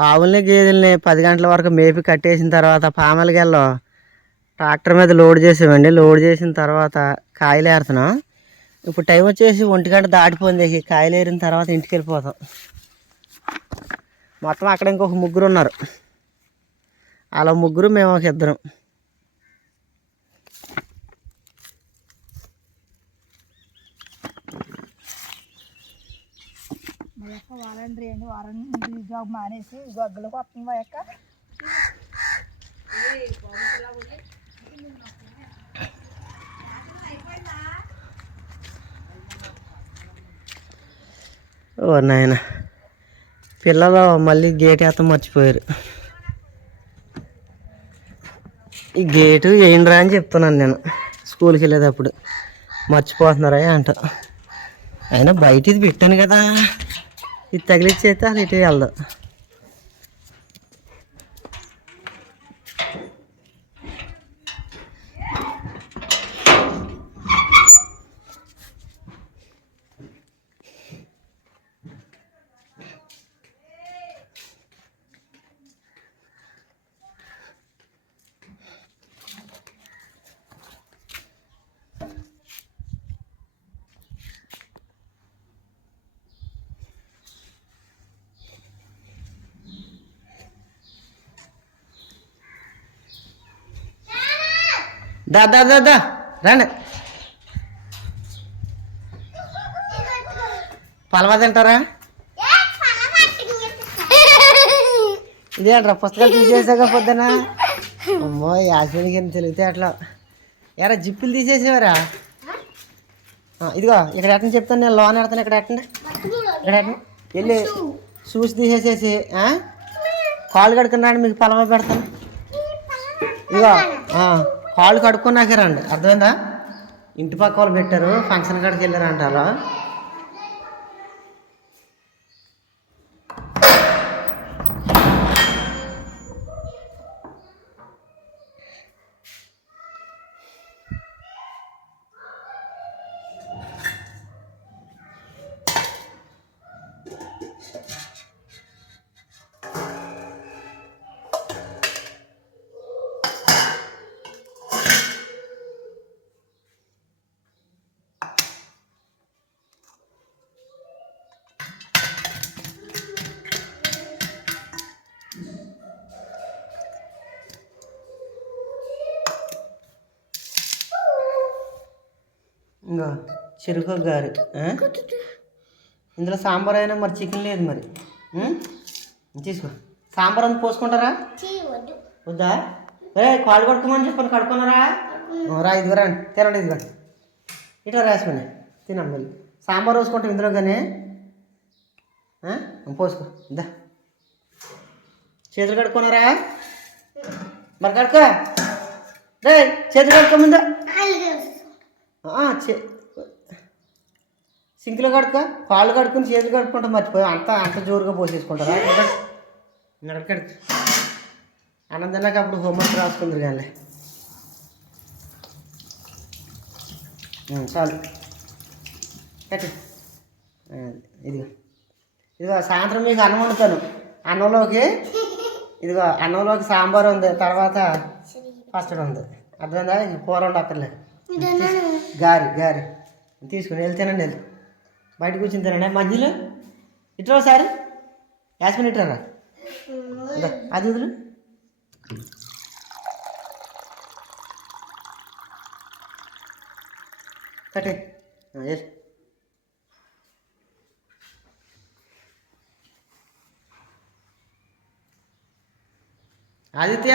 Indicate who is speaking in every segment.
Speaker 1: ఆవుల్ని గేదెల్ని పది గంటల వరకు మేపి కట్టేసిన తర్వాత పామలకెళ్ళం ట్రాక్టర్ మీద లోడ్ చేసామండి లోడ్ చేసిన తర్వాత కాయలు ఏరుతున్నాం. ఇప్పుడు టైం వచ్చేసి ఒంటి గంట దాటిపోయింది. కాయలు ఏరిన తర్వాత ఇంటికి వెళ్ళిపోతాం. మొత్తం అక్కడ ఇంకొక ముగ్గురు ఉన్నారు. అలా ముగ్గురు మేము ఒక ఇద్దరం.
Speaker 2: మా అండి వారంటీ జాబ్ మానేసి గొగ్గలకు వస్తుంది పోయాక
Speaker 1: ఓ నాయన పిల్లలు మళ్ళీ గేట్ వేస్తాం మర్చిపోయారు. ఈ గేటు వేయండిరా అని చెప్తున్నాను నేను. స్కూల్కి వెళ్ళేటప్పుడు. మర్చిపోతున్నారా అంట అయినా బయట ఇది పెట్టాను కదా. ఇది తగిలిచ్చేస్తే అసలు ఇటు వెళ్ళదు. దా దా దా దా. రండి. పలవ తింటారా? ఇదేంట్రా పుస్తకాలు తీసేసాక పొద్దున అమ్మో యాస్మినికి తెలిగితే అట్లా. ఎరా జిప్పులు తీసేసేవారా? ఇదిగో ఇక్కడ ఎట్టని చెప్తాను నేను లోన్ ఎడతాను ఇక్కడ ఎట్టండి. ఇక్కడ ఎట్టండి వెళ్ళి షూస్ తీసేసేసి కాలు కాళ్ళు మీకు పలవ పెడతాను. ఇదిగో కాళ్ళు కడుక్కున్నాకే రండి అర్థమైందా? ఇంటి పక్క వాళ్ళు పెట్టారు ఫంక్షన్ కాడికి వెళ్ళారంట అలా ఇంకా చెరుకు గారి? ఇందులో సాంబార్ అయినా మరి చికెన్ లేదు మరి? తీసుకో. సాంబార్ అంత పోసుకుంటారా? వద్దా? ఏ కాళ్ళు కడుక్కోమని చెప్పని కడుక్కున్నారా? రా ఇదిగో రండి. తినండి ఇదిగో. ఇట్లా రాసుకుని. తినండి మళ్ళీ సాంబార్ పోసుకుంటాం ఇందులో కానీ? పోసుకో. ఇద్దా చేతులు కడుక్కున్నారా? మరి కడుక్కో. రే చేతులు కడుక్కోముందా చే- సింక్లో కడుక్కో కాళ్ళు కడుక్కుని చేతులు కడుక్కుంటే మర్చిపోయి అంత అంత జోరుగా పోసేసుకుంటారా? నడకడుకు అన్నం తిన్నాక అప్పుడు హోంవర్క్ రాసుకుందరు కానీ చాలు. కట్టి ఇదిగో. ఇదిగో సాయంత్రం మీకు అన్నం వండుతాను. అన్నంలోకి ఇదిగో అన్నంలోకి సాంబార్ ఉంది తర్వాత పచ్చడి ఉంది. అర్థమైందా? ఇది కూర ఉండక్కర్లేదు గారి గారి. తీసుకుని వెళ్తానండి వెళ్తా వెళ్ళి బయట కూర్చుని తినండి మధ్యలో ఇట్రా సార్ యాస్మిన్ ఇట్రారా? అది వదులు. కట్టే ఎస్ ఆదిత్య?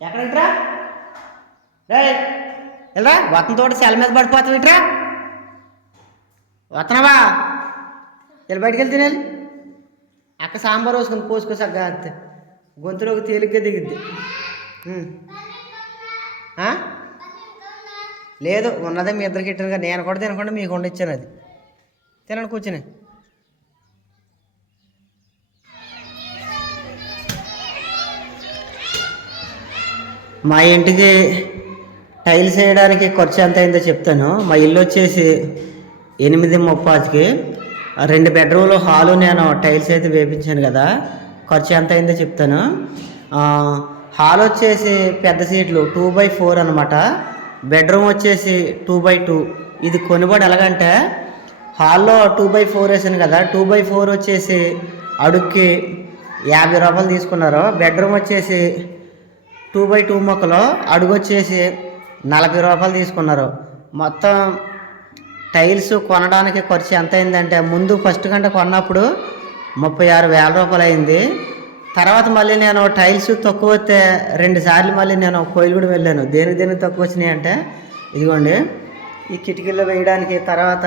Speaker 1: ఎక్కడ రే వెళ్ళరా వతం తోటి సెల మీద పడిపోతావు ఇట్రా. వతనవా వెళ్ళి బయటికి వెళ్తే తినాలి అక్క సాంబార్ వేసుకుని పోసుకో సగ్గా అంతే. గొంతులోకి తేలిగ్గా దిగుద్ది. లేదు ఉన్నదే మీ ఇద్దరికి ఇట్టారుగా నేను కూడా తినకుండా మీకు వండిచ్చాను అది. తినండి కూర్చుని. మా ఇంటికి టైల్స్ వేయడానికి ఖర్చు ఎంత అయిందో చెప్తాను. మా ఇల్లు వచ్చేసి ఎనిమిది ముప్పాతికి. రెండు బెడ్రూమ్లు హాలు నేను టైల్స్ అయితే వేపించాను కదా. ఖర్చు ఎంత అయిందో చెప్తాను. హాల్ వచ్చేసి పెద్ద సీట్లు టూ బై ఫోర్ అనమాట బెడ్రూమ్ వచ్చేసి టూ బై టూ. ఇది కొనుబడి ఎలాగంటే హాల్లో టూ బై ఫోర్ వేసాను కదా. టూ బై ఫోర్ వచ్చేసి అడుక్కి యాభై రూపాయలు తీసుకున్నారు. బెడ్రూమ్ వచ్చేసి టూ బై టూ మొక్కలో. అడుగు వచ్చేసి నలభై రూపాయలు తీసుకున్నారు. మొత్తం టైల్స్ కొనడానికి ఖర్చు ఎంత అయిందంటే ముందు ఫస్ట్ కంటే కొన్నప్పుడు ముప్పై ఆరు వేల రూపాయలు అయింది తర్వాత మళ్ళీ నేను టైల్స్ తక్కువ వస్తే రెండు సార్లు మళ్ళీ నేను కోయిలుగూడెం వెళ్ళాను. దేని దేనికి తక్కువ వచ్చినాయి అంటే ఇదిగోండి. ఈ కిటికీలు వేయడానికి తర్వాత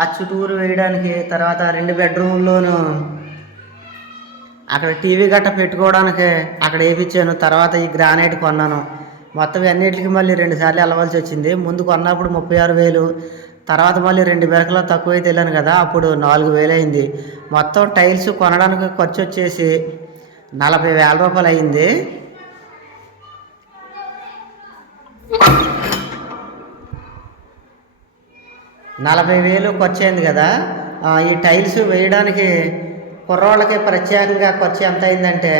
Speaker 1: ఆ చుట్టూరు వేయడానికి తర్వాత రెండు బెడ్రూమ్లోను అక్కడ టీవీ గట్ట పెట్టుకోవడానికి అక్కడ వేయించాను తర్వాత ఈ గ్రానైట్ కొన్నాను. మొత్తం అన్నిటికి మళ్ళీ రెండు సార్లు వెళ్ళవలసి వచ్చింది. ముందు కొన్నప్పుడు ముప్పై ఆరు వేలు తర్వాత మళ్ళీ రెండు బెరకలో తక్కువ అయితే వెళ్ళాను కదా అప్పుడు నాలుగు వేలు అయింది. మొత్తం టైల్స్ కొనడానికి ఖర్చు వచ్చేసి నలభై వేల రూపాయలు అయింది. నలభై వేలు ఖర్చు అయింది కదా. ఈ టైల్స్ వేయడానికి కుర్రోళ్ళకి ప్రత్యేకంగా ఖర్చు ఎంత అయిందంటే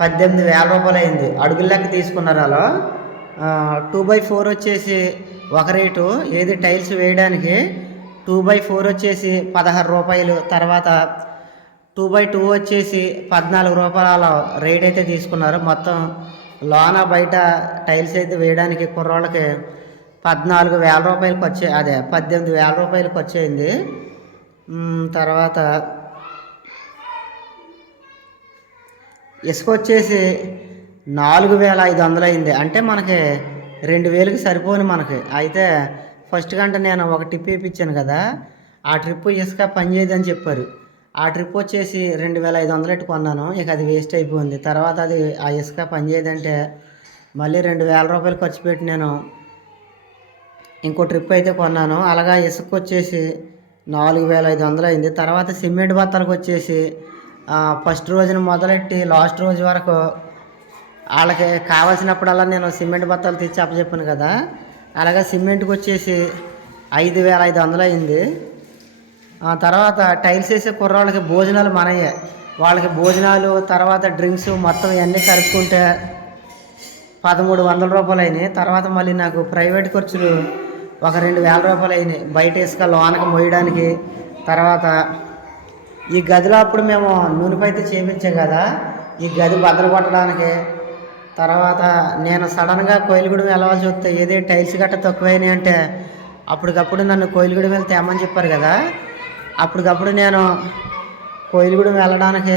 Speaker 1: పద్దెనిమిది వేల రూపాయలు అయింది అడుగుల లెక్క తీసుకున్నారు అలా టూ బై ఫోర్ వచ్చేసి ఒక రేటు. ఏది టైల్స్ వేయడానికి టూ బై ఫోర్ వచ్చేసి పదహారు రూపాయలు. తర్వాత టూ బై టూ వచ్చేసి పద్నాలుగు రూపాయల రేట్ అయితే తీసుకున్నారు. మొత్తం లోన బయట టైల్స్ అయితే వేయడానికి కుర్రోళ్ళకి పద్నాలుగు వేల రూపాయలు ఖర్చు అదే పద్దెనిమిది వేల రూపాయలు ఖర్చు అయింది. తర్వాత ఇసుక వచ్చేసి నాలుగు వేల ఐదు వందలు అయింది అంటే మనకి రెండు వేలకు సరిపోను మనకి. అయితే ఫస్ట్ గంట నేను ఒక ట్రిప్ వేయించాను కదా ఆ ట్రిప్ ఇసుక పనిచేయదని చెప్పారు. ఆ ట్రిప్ వచ్చేసి రెండు వేల ఐదు వందలు ఎట్టు కొన్నాను. ఇక అది వేస్ట్ అయిపోయింది. తర్వాత అది ఆ ఇసుక పనిచేయదంటే మళ్ళీ రెండు వేల రూపాయలు ఖర్చు పెట్టి నేను ఇంకో ట్రిప్ అయితే కొన్నాను. అలాగా ఇసుక వచ్చేసి నాలుగు వేల ఐదు వందలు అయింది తర్వాత సిమెంట్ బత్తలకు వచ్చేసి ఫస్ట్ రోజున మొదలెట్టి లాస్ట్ రోజు వరకు వాళ్ళకి కావాల్సినప్పుడల్లా నేను సిమెంట్ బత్తాలు తెచ్చి అప్పచెప్పాను కదా. అలాగే సిమెంట్కి వచ్చేసి ఐదు వేల ఐదు వందలు అయింది. తర్వాత టైల్స్ వేసే కుర్రాళ్ళకి భోజనాలు మనయే. వాళ్ళకి భోజనాలు తర్వాత డ్రింక్స్ మొత్తం ఇవన్నీ కలుపుకుంటే పదమూడు వందల రూపాయలు అయినాయి. తర్వాత మళ్ళీ నాకు ప్రైవేట్ ఖర్చులు ఒక రెండు వేల రూపాయలు అయినాయి. బయట ఇసుక లోనకి మోయడానికి. తర్వాత ఈ గదిలో అప్పుడు మేము నూనెపై అయితే చేపించాం కదా ఈ గది బద్దలు కొట్టడానికి. తర్వాత నేను సడన్గా కోయిలగూడెం వెళ్ళవలసి వస్తే ఏది టైల్స్ గట్ట తక్కువైనాయి అంటే అప్పటికప్పుడు నన్ను కోయిలగూడెం వెళ్తే తేమని చెప్పారు కదా అప్పటికప్పుడు నేను కోయిలగూడెం వెళ్ళడానికి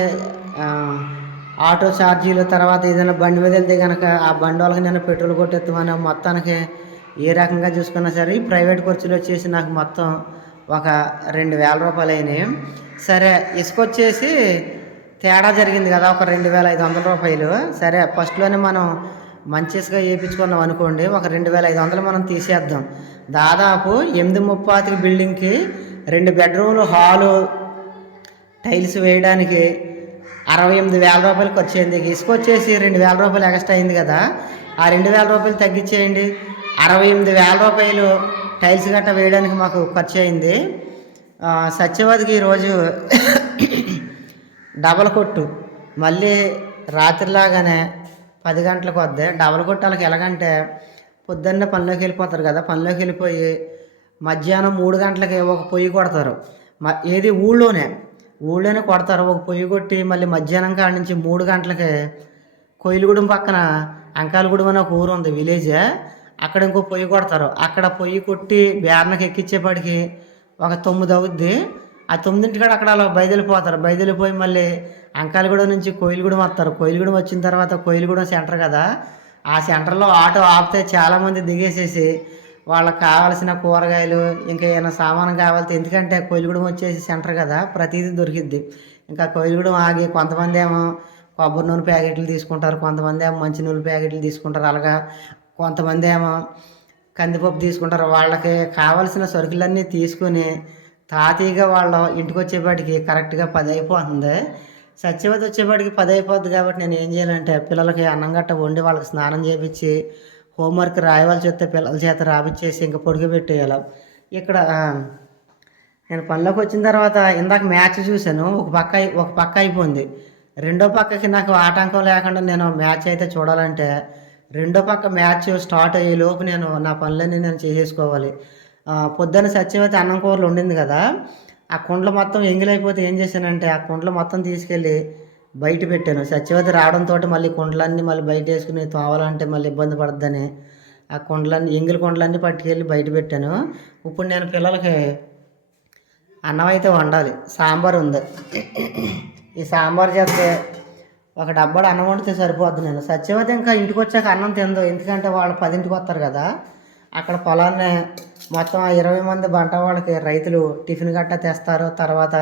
Speaker 1: ఆటో ఛార్జీలు తర్వాత ఏదైనా బండి మీద వెళ్తే కనుక ఆ బండి వాళ్ళకి నేను పెట్రోల్ కొట్టేస్తామని మొత్తానికి ఏ రకంగా చూసుకున్నా సరే ప్రైవేట్ ఖర్చులు వచ్చేసి నాకు మొత్తం ఒక రెండు వేల రూపాయలు అయినాయి. సరే ఇసుక వచ్చేసి తేడా జరిగింది కదా ఒక రెండు వేల ఐదు వందల రూపాయలు. సరే ఫస్ట్లోనే మనం మంచి ఇసుక వేయించుకున్నాం అనుకోండి ఒక రెండు వేల ఐదు వందలు మనం తీసేద్దాం. దాదాపు ఎనిమిది ముప్పాతికి బిల్డింగ్కి రెండు బెడ్రూమ్లు హాలు టైల్స్ వేయడానికి అరవై ఎనిమిది వేల రూపాయలు ఖర్చు అయింది ఇసుక వచ్చేసి రెండు వేల రూపాయలు ఎక్స్ట్రా అయింది కదా ఆ రెండు వేల రూపాయలు తగ్గించేయండి. అరవై ఎనిమిది వేల రూపాయలు టైల్స్ గట్ట వేయడానికి మాకు ఖర్చు అయింది. ఆ, సత్యవతికి ఈరోజు డబల్ కొట్టు. మళ్ళీ రాత్రిలాగానే పది గంటలకు వద్దే. డబల్ కొట్టు వాళ్ళకి ఎలాగంటే పొద్దున్నే పనిలోకి వెళ్ళిపోతారు కదా. పనిలోకి వెళ్ళిపోయి మధ్యాహ్నం మూడు గంటలకి ఒక పొయ్యి కొడతారు. మ ఏది ఊళ్ళోనే. ఊళ్ళోనే కొడతారు. ఒక పొయ్యి కొట్టి మళ్ళీ మధ్యాహ్నం కాడ నుంచి మూడు గంటలకి కొయిలగూడెం పక్కన అంకాలగూడెం అని ఒక ఊరు ఉంది విలేజ్. అక్కడ ఇంకో పొయ్యి కొడతారు. అక్కడ పొయ్యి కొట్టి బ్యానర్కి ఎక్కించేపాటికి ఒక తొమ్మిది అవుద్ది. ఆ తొమ్మిదింటికాడ అక్కడ అలా బయలుపోతారు బయలుపోయి మళ్ళీ అంకాలగూడెం నుంచి కోయిలగూడెం వస్తారు. కోయిలగూడెం వచ్చిన తర్వాత కోయిలగూడెం సెంటర్ కదా ఆ సెంటర్లో ఆటో ఆపితే చాలామంది దిగేసేసి వాళ్ళకి కావాల్సిన కూరగాయలు ఇంకా ఏమైనా సామాను కావాల్సి ఎందుకంటే కోయిలగూడెం వచ్చేసి సెంటర్ కదా ప్రతిదీ దొరికిద్ది. ఇంకా కోయిలగూడెం ఆగి కొంతమంది ఏమో కొబ్బరి నూనె ప్యాకెట్లు తీసుకుంటారు కొంతమంది ఏమో మంచి నూనె ప్యాకెట్లు తీసుకుంటారు. అలాగా కొంతమంది ఏమో కందిపప్పు తీసుకుంటారు. వాళ్ళకి కావలసిన సరుకులన్నీ తీసుకుని తాతీగా వాళ్ళు ఇంటికి వచ్చేపాటికి కరెక్ట్గా పది అయిపోతుంది సత్యవతి వచ్చేపాటికి పది అయిపోద్ది కాబట్టి నేను ఏం చేయాలంటే పిల్లలకి అన్నం గట్ట వండి వాళ్ళకి స్నానం చేపించి హోంవర్క్ రాయవాళ్ళు వస్తే పిల్లల చేత రాపిచ్చేసి ఇంకా పొడిగిపెట్టేయాలి ఇక్కడ నేను పనిలోకి వచ్చిన తర్వాత ఇందాక మ్యాచ్ చూశాను. ఒక పక్క ఒక పక్క అయిపోయింది. రెండో పక్కకి నాకు ఆటంకం లేకుండా నేను మ్యాచ్ అయితే చూడాలంటే రెండో పక్క మ్యాచ్ స్టార్ట్ అయ్యే లోపు నేను నా పనులన్నీ నేను చేసేసుకోవాలి. పొద్దున్న సత్యమైతే అన్నం కూరలు ఉండింది కదా ఆ కుండలు మొత్తం ఎంగిలైపోతే ఏం చేశానంటే ఆ కుండలు మొత్తం తీసుకెళ్ళి బయట పెట్టాను. సత్యవతి రావడంతో మళ్ళీ కుండలన్నీ మళ్ళీ బయట వేసుకుని తోవాలంటే మళ్ళీ ఇబ్బంది పడద్దని ఆ కుండలన్నీ ఎంగిలి కుండలన్నీ పట్టుకెళ్ళి బయట పెట్టాను. ఇప్పుడు నేను పిల్లలకి అన్నం అయితే వండాలి. సాంబార్ ఉంది. ఈ సాంబార్ చేస్తే ఒక డబ్బాడు అన్నం వండితే సరిపోద్ది నేను. సత్యవతి ఇంకా ఇంటికి వచ్చాక అన్నం తిందో ఎందుకంటే వాళ్ళు పదింటికి వస్తారు కదా. అక్కడ పొలాన్ని మొత్తం ఇరవై మంది బంట వాళ్ళకి రైతులు టిఫిన్ గట్టా తెస్తారు. తర్వాత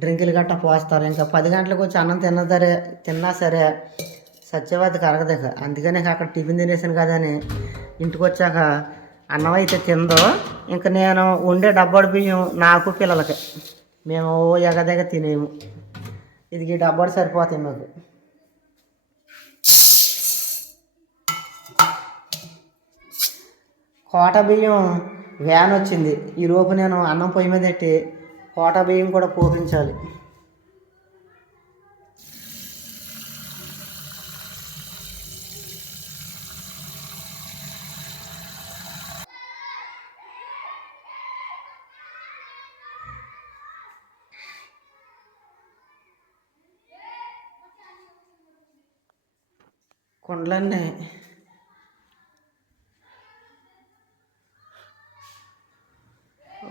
Speaker 1: డ్రింకులు గట్టా పోస్తారు. ఇంకా పది గంటలకు వచ్చి అన్నం తిన్న సరే తిన్నా సరే సత్యవతి కరగదు అందుకని అక్కడ టిఫిన్ తినేసాను కదా అని ఇంటికి వచ్చాక అన్నం అయితే తిందో. ఇంకా నేను వండే డబ్బాడు బియ్యం నాకు పిల్లలకి. మేము ఓ ఎగదగ తినేము. ఇది ఈ డబ్బాడు సరిపోతాయి మాకు. కోట బియ్యం వ్యాన్ వచ్చింది. ఈ నేను అన్నం పొయ్యి మీద పెట్టి కోట బియ్యం కూడా పోపించాలి. కుండలన్నీ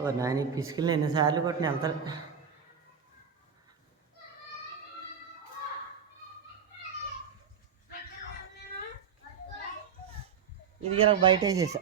Speaker 1: ఓ నాని పిసికిలు ఎన్నిసార్లు కొట్టిన వెళ్తారు. ఇది ఇలా బయట వేసేసా